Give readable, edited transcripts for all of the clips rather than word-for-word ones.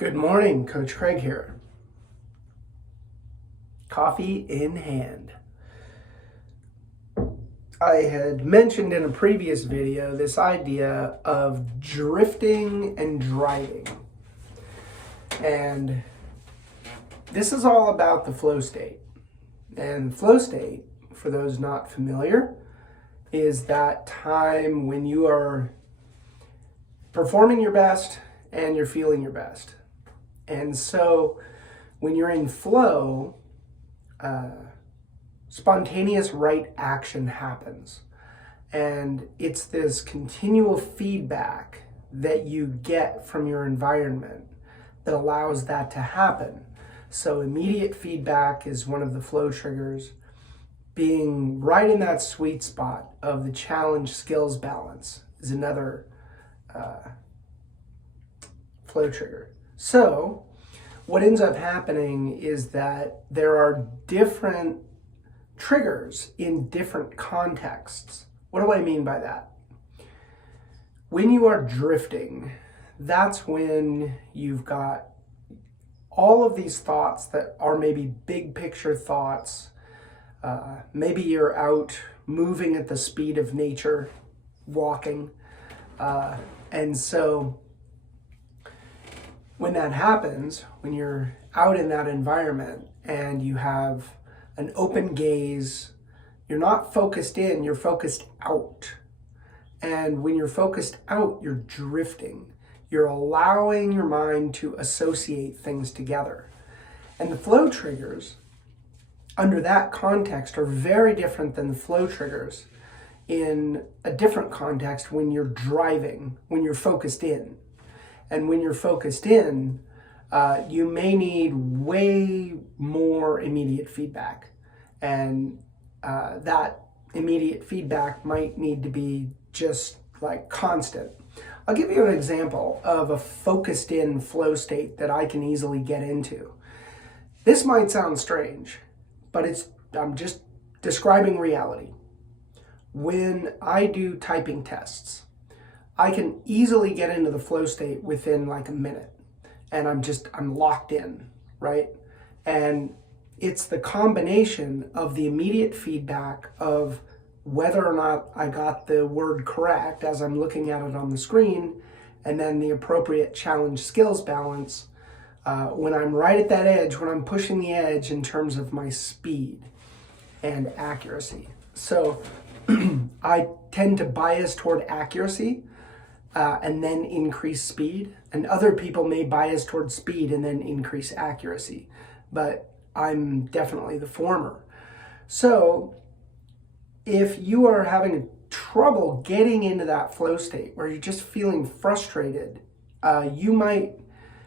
Good morning, Coach Craig here. Coffee in hand. I had mentioned in a previous video this idea of drifting and driving. And this is all about the flow state. And flow state, for those not familiar, is that time when you are performing your best and you're feeling your best. And so when you're in flow, spontaneous right action happens. And it's this continual feedback that you get from your environment that allows that to happen. So immediate feedback is one of the flow triggers. Being right in that sweet spot of the challenge skills balance is another flow trigger. So what ends up happening is that there are different triggers in different contexts. What do I mean by that? When you are drifting, that's when you've got all of these thoughts that are maybe big picture thoughts. Maybe you're out moving at the speed of nature, walking. And so when that happens, when you're out in that environment and you have an open gaze, you're not focused in, you're focused out. And when you're focused out, you're drifting. You're allowing your mind to associate things together. And the flow triggers under that context are very different than the flow triggers in a different context when you're driving, when you're focused in. And when you're focused in, you may need way more immediate feedback. And that immediate feedback might need to be just like constant. I'll give you an example of a focused in flow state that I can easily get into. This might sound strange, but I'm just describing reality. When I do typing tests, I can easily get into the flow state within like a minute, and I'm locked in, right? And it's the combination of the immediate feedback of whether or not I got the word correct as I'm looking at it on the screen, and then the appropriate challenge skills balance when I'm right at that edge, when I'm pushing the edge in terms of my speed and accuracy. So I tend to bias toward accuracy and then increase speed, and other people may bias towards speed and then increase accuracy, but I'm definitely the former. So if you are having trouble getting into that flow state where you're just feeling frustrated, you might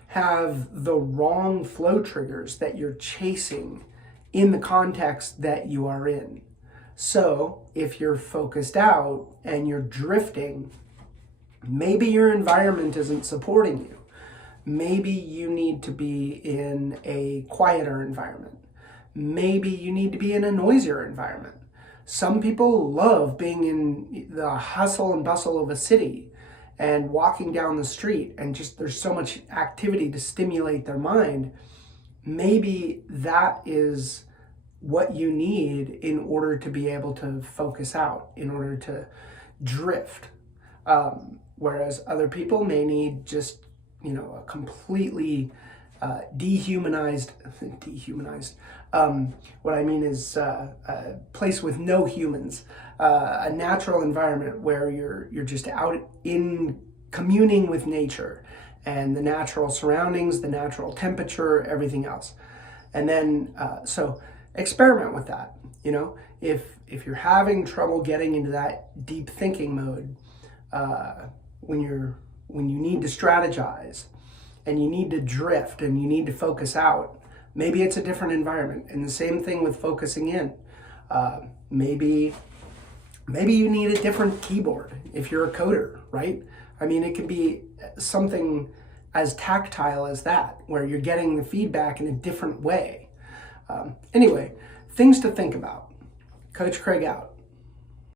have the wrong flow triggers that you're chasing in the context that you are in. So if you're focused out and you're drifting, maybe your environment isn't supporting you. Maybe you need to be in a quieter environment. Maybe you need to be in a noisier environment. Some people love being in the hustle and bustle of a city and walking down the street, and just there's so much activity to stimulate their mind. Maybe that is what you need in order to be able to focus out, in order to drift. Whereas other people may need just, a completely dehumanized. What I mean is a place with no humans, a natural environment where you're just out in communing with nature and the natural surroundings, the natural temperature, everything else. And then, so experiment with that. If you're having trouble getting into that deep thinking mode, when you need to strategize and you need to drift and you need to focus out, maybe it's a different environment. And the same thing with focusing in. Maybe you need a different keyboard if you're a coder, right? I mean, it could be something as tactile as that, where you're getting the feedback in a different way. Anyway, things to think about. Coach Craig out.